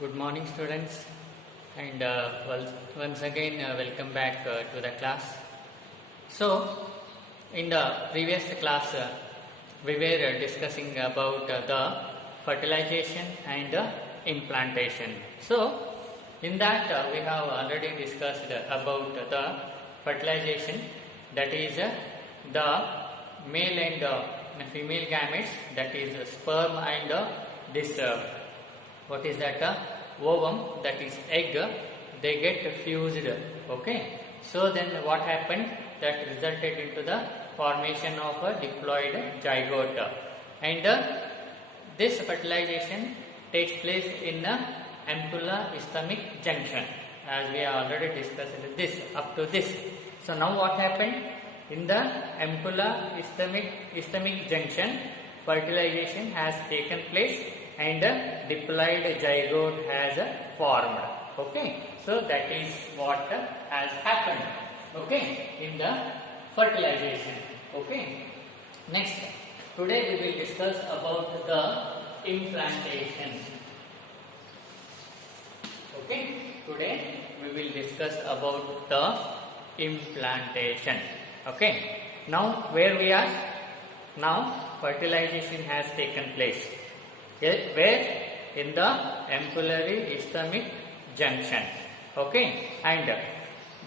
Good morning, students, and once again welcome back to the class. So, in the previous class, we were discussing about the fertilization and implantation. So, in that we have already discussed about the fertilization, that is the male and female gametes, that is sperm and this. What is that? Ovum, that is egg, they get fused. Okay. So then what happened? That resulted into the formation of a diploid zygote. And this fertilization takes place in the ampulla isthmic junction, as we have already discussed this up to this. So now what happened? In the ampulla isthmic junction, fertilization has taken place and diploid zygote has formed. Okay, so that is what has happened. Okay, in the fertilization. Okay, next, today we will discuss about the implantation. Okay, today we will discuss about the implantation. Okay, now where we are? Now fertilization has taken place. Where? In the ampullary isthmic junction. Okay, and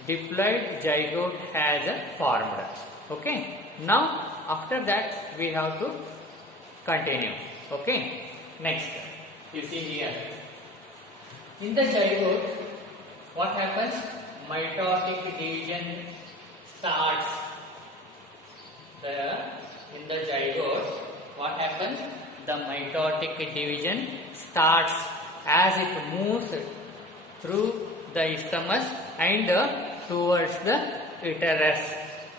diploid zygote has formed. Okay, now after that we have to continue. Okay, next, you see here, in the zygote what happens? Mitotic division starts. In the zygote what happens? The mitotic division starts as it moves through the isthmus and towards the uterus,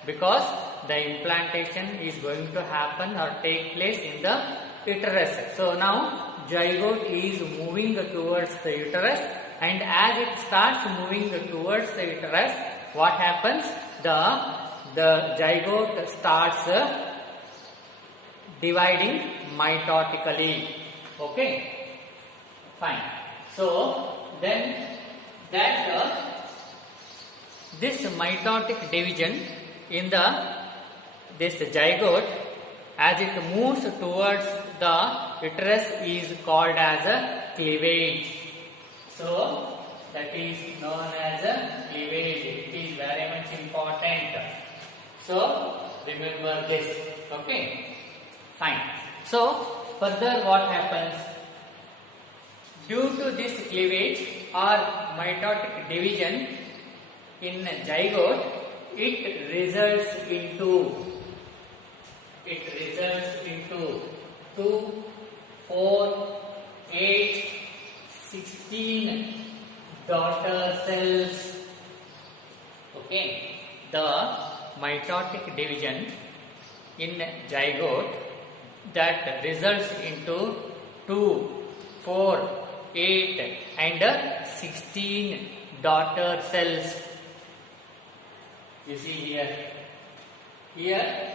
because the implantation is going to happen or take place in the uterus. So now zygote is moving towards the uterus, and as it starts moving towards the uterus, what happens? The zygote starts dividing mitotically. Okay, fine. So then that this mitotic division in this zygote, as it moves towards the uterus, is called as a cleavage. So that is known as a cleavage. It is very much important. So remember this. Okay, fine. So further what happens? Due to this cleavage or mitotic division in zygote, it results into 2, 4, 8, 16 daughter cells. Okay, the mitotic division in zygote that results into 2, 4, 8 and 16 daughter cells. You see here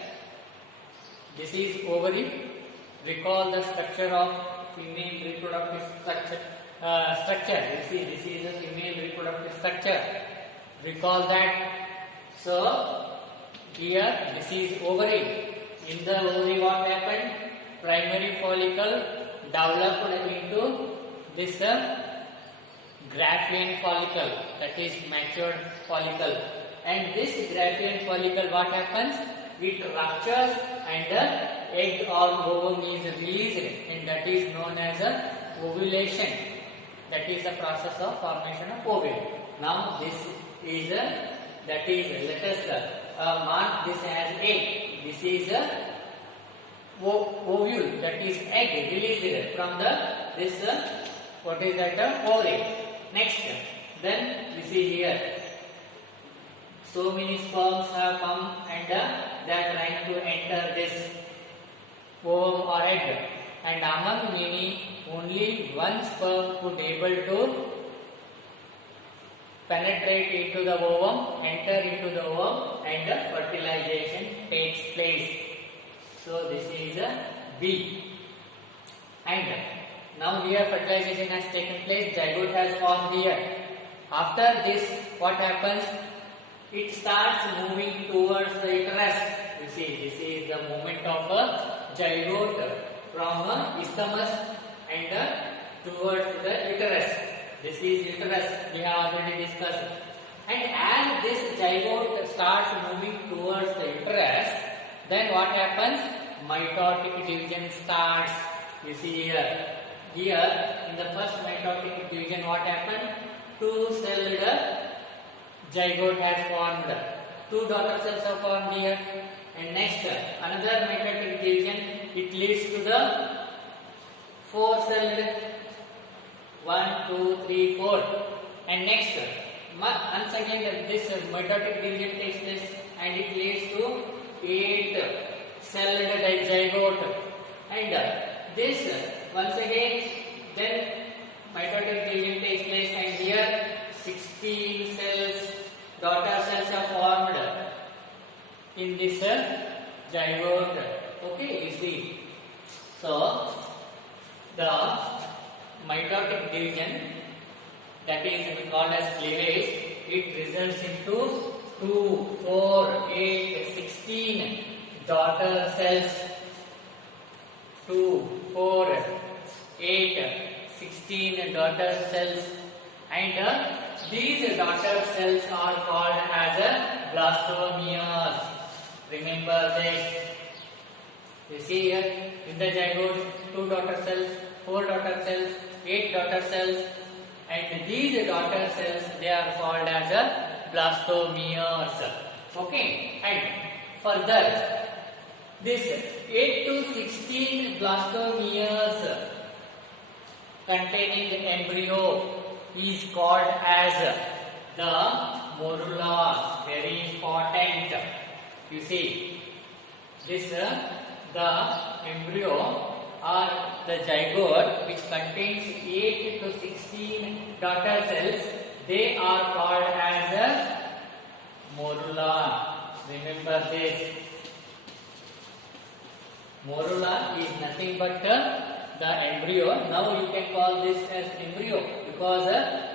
this is ovary. Recall the structure of female reproductive structure. You see, this is a female reproductive structure. Recall that. So here this is ovary. In the ovary what happened? Primary follicle developed into this Graafian follicle, that is matured follicle. And this Graafian follicle, what happens? It ruptures and the egg or ovum is released, and that is known as ovulation. That is the process of formation of ovum. Now this is let us mark this as egg. This is ovule, that is egg released from this what is that? Ovary. Next, then we see here, so many sperms have come and they are trying to enter this ovum or egg, and among many only one sperm could able to penetrate into the ovum, enter into the ovum, and fertilization takes place. So this is a B. And Now here fertilization has taken place, zygote has formed here. After this, what happens? It starts moving towards the uterus. You see, this is the movement of a zygote from isthmus and towards the uterus. This is uterus, we have already discussed. And as this zygote starts moving towards the uterus, then what happens? Mitotic division starts. You see here. Here, in the first mitotic division, what happened? Two-celled zygote has formed. Two daughter cells are formed here. And next, another mitotic division, it leads to the four-celled 1, 2, 3, 4. And next, once again this mitotic division takes place and it leads to 8-celled zygote. And this once again then mitotic division takes place and here 16 cells, daughter cells are formed in this zygote. Okay, you see. So the mitotic division, that is called as cleavage, it results into 2, 4, 8, 16 daughter cells. 2, 4, 8, 16 daughter cells, and these daughter cells are called as blastomeres. Remember this. You see here in the zygote 2 daughter cells, 4 daughter cells, 8 daughter cells, and these daughter cells, they are called as blastomeres. Okay, and further this 8 to 16 blastomeres containing embryo is called as the morula. Very important. You see, this the embryo or the zygote which contains 8 to 16 daughter cells, they are called as morula. Remember this. Morula is nothing but the embryo. Now you can call this as embryo because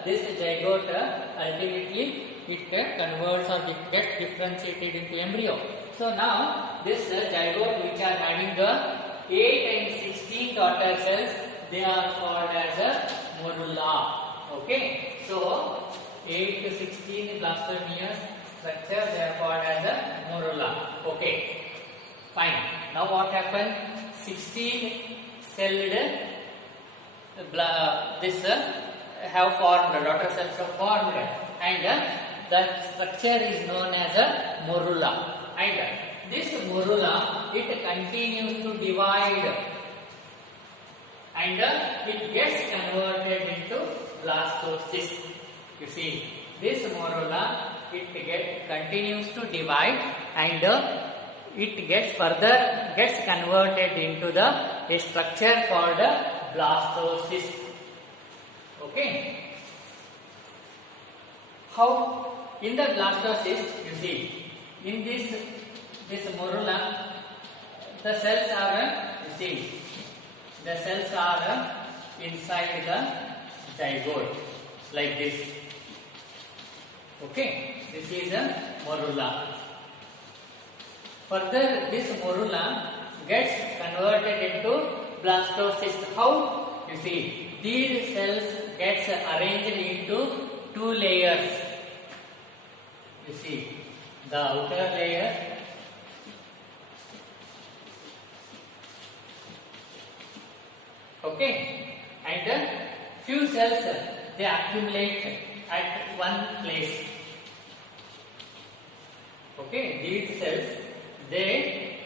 this zygote ultimately it converts or it gets differentiated into embryo. So now this zygote which are having the 8 and 16 daughter cells, they are called as a morula. Okay, so 8 to 16 blastomeres structure, they are called as a morula. Okay, fine. Now what happened? 16 celled this have formed, daughter cells have formed, and the structure is known as a morula. And this morula, it continues to divide and it gets converted into blastocyst. You see, this morula, it continues to divide and it gets converted into a structure called blastocyst. Okay. How in the blastocyst, you see, in this morula, the cells are, you see, the cells are inside the zygote like this. Okay, this is a morula. Further, this morula gets converted into blastocyst. How? You see, these cells gets arranged into 2 layers. You see, the outer layer okay, and few cells they accumulate at one place. Okay, these cells they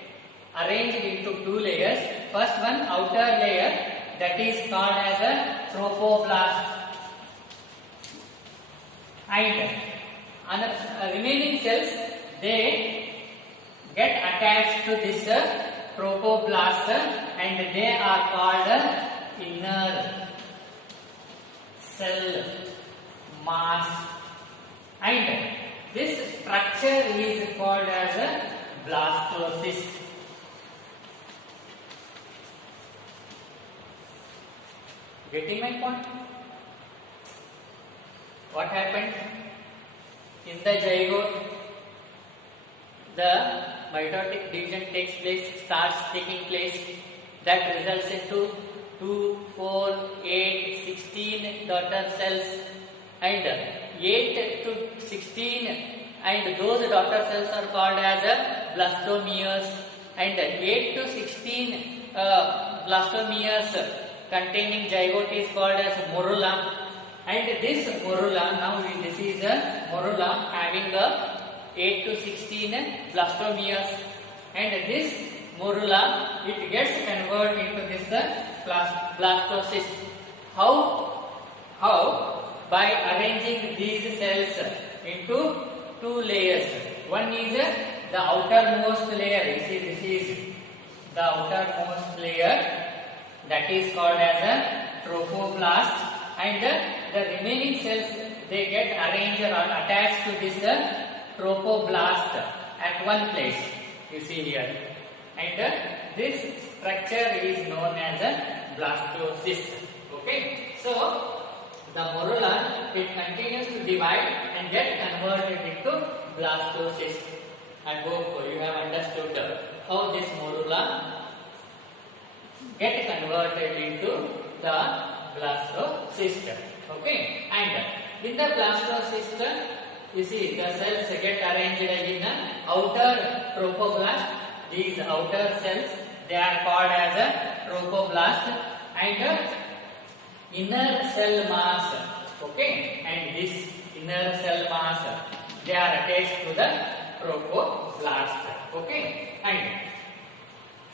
arranged into 2 layers. First one, outer layer, that is called as a trophoblast, and remaining cells they get attached to this trophoblast and they are called inner cell mass, and this structure is called as a blastocyst. Getting my point? What happened? In the zygote, the mitotic division takes place, starts taking place, that results into 2, 4, 8, 16 daughter cells, and 8 to 16, and those daughter cells are called as blastomeres, and 8 to 16 blastomeres containing zygote is called as morula. And this morula, now this is a morula having 8 to 16 blastomeres, and this morula, it gets converted into this blastocyst. How? By arranging these cells into two layers. One is the outermost layer. You see, this is the outermost layer, that is called as a trophoblast, and the remaining cells, they get arranged or attached to this trophoblast at one place. You see here, and this structure is known as a blastocyst. Okay, so the morula, it continues to divide and get converted into blastocyst. I hope you have understood how this morula get converted into the blastocyst. Okay, and in the blastocyst, you see the cells get arranged in outer trophoblast. These outer cells, they are called as a trophoblast, and inner cell mass. Okay, and this inner cell mass, they are attached to the trophoblast. Okay, and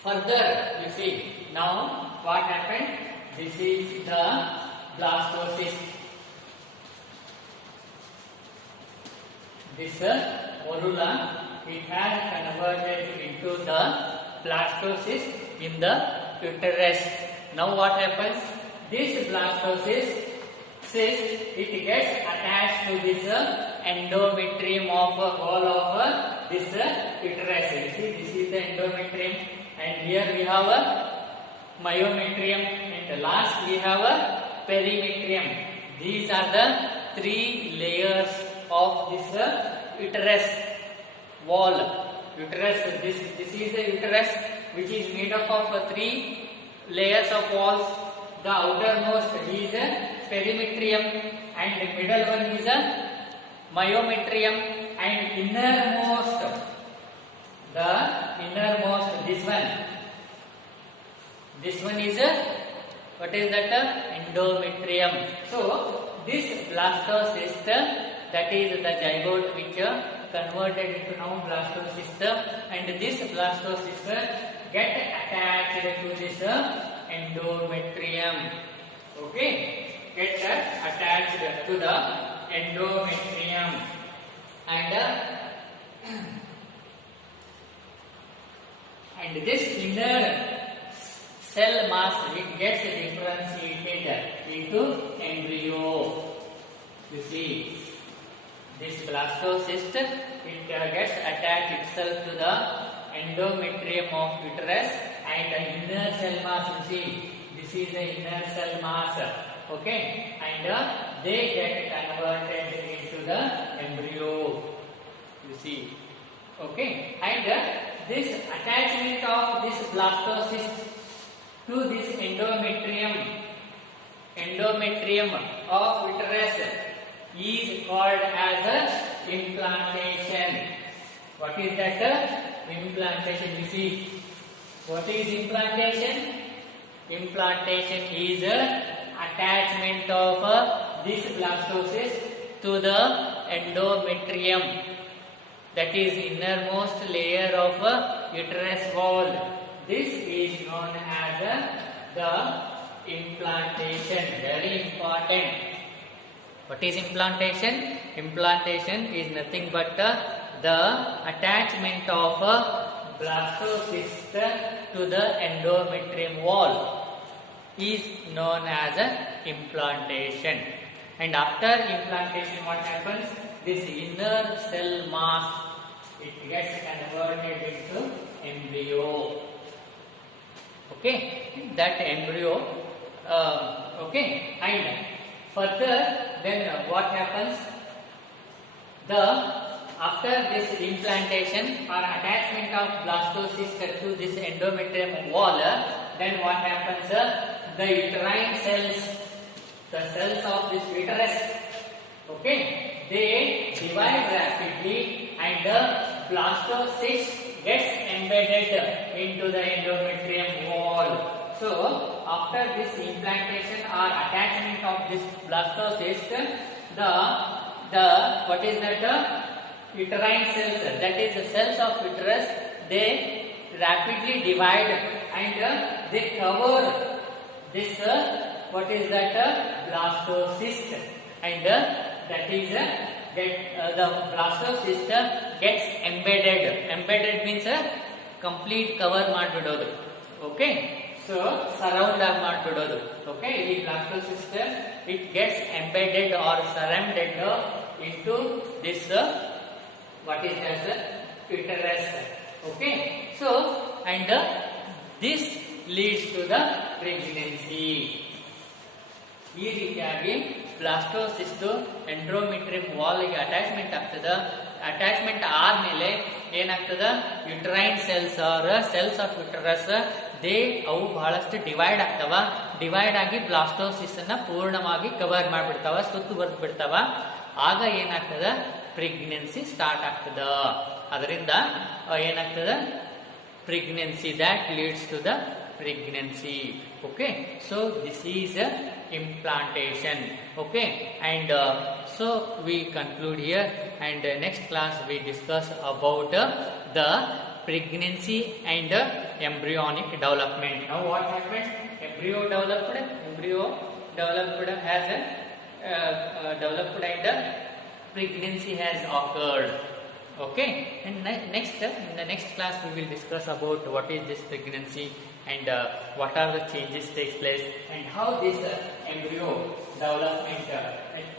further, you see, now what happened? This is the blastocyst. This morula, it has converted into the blastocyst in the uterus. Now what happens? This blastocyst, it gets attached to this endometrium of all of this uterus. You see, this is the endometrium, and here we have a myometrium, and last we have a perimetrium. These are the three layers of this uterus wall. Uterus, this is the uterus, which is made up of three layers of walls. The outermost is a perimetrium, and the middle one is a myometrium, and innermost, this one is a, what is that? Endometrium. So this blastocyst, that is the zygote which converted into now blastocyst, and this blastocyst get attached to this endometrium. Okay, get attached to the endometrium, and this inner cell mass, it gets differentiated into embryo. You see, this blastocyst, it gets attached itself to the endometrium of uterus, and the inner cell mass, you see, this is the inner cell mass. Okay, and they get converted into the embryo. You see, okay, and this attachment of this blastocyst to this endometrium of uterus is called as a implantation. What is that? Implantation. You see, what is implantation? Implantation is a attachment of this blastocyst to the endometrium, that is innermost layer of uterus wall. This is known as the implantation. Very important. What is implantation? Implantation is nothing but the attachment of blastocyst to the endometrium wall is known as implantation. And after implantation, what happens? This inner cell mass, it gets converted into embryo. Okay, that embryo, Okay, and further then what happens? After this implantation or attachment of blastocyst to this endometrium wall, then what happens? The uterine cells, the cells of this uterus, okay, they divide rapidly and the blastocyst gets embedded into the endometrium wall. So after this implantation or attachment of this blastocyst, the what is that? Uterine cells, that is the cells of uterus, they rapidly divide and they cover this what is that? Blastocyst, and that is the blastocyst gets embedded. Embedded means complete cover ಮಾಡಿಬಿಡೋದು. Okay, so surround ಮಾಡಿಬಿಡೋದು. Okay, ಈ blastocyst it gets embedded or surrounded into this what is that? Uterus. Okay, so and this leads to the pregnancy. ಈ ರೀತಿಯಾಗಿ blastocyst ಎಂಡ್ರೋಮೆಟ್ರಿಯಂ ವಾಲ್ಗೆ attachment ಆಗ್ತದೆ. Attachment ಆದ್ಮೇಲೆ ಏನಾಗ್ತದ? Uterine cells R cells of uterus ಅವು ಬಹಳಷ್ಟು divide ಆಗ್ತಾವ. Divide ಆಗಿ blastocyst ಅನ್ನ ಪೂರ್ಣವಾಗಿ ಕವರ್ ಮಾಡಿಬಿಡ್ತಾವ, ಸುತ್ತುವರೆದು ಬಿಡ್ತಾವ. ಆಗ ಏನಾಗ್ತದ? ಪ್ರೆಗ್ನೆನ್ಸಿ ಸ್ಟಾರ್ಟ್ ಆಗ್ತದ. ಅದರಿಂದ ಏನಾಗ್ತದ? Pregnancy, that leads to the pregnancy. Okay, so this is implantation. Okay, and so we conclude here, and next class we discuss about the pregnancy and embryonic development. Now what happened? Embryo developed has developed and pregnancy has occurred. Okay, and in the next class we will discuss about what is this pregnancy and what are the changes takes place and how this embryo development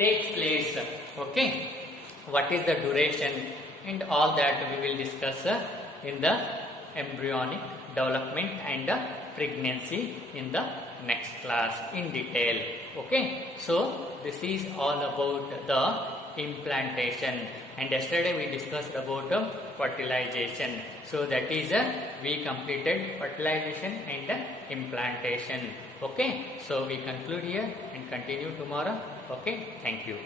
takes place. Okay, what is the duration and all that we will discuss in the embryonic development and pregnancy in the next class in detail. Okay, so this is all about the implantation, and yesterday we discussed about fertilization. So that is we completed fertilization and implantation. Okay, so we conclude here and continue tomorrow. Okay, thank you.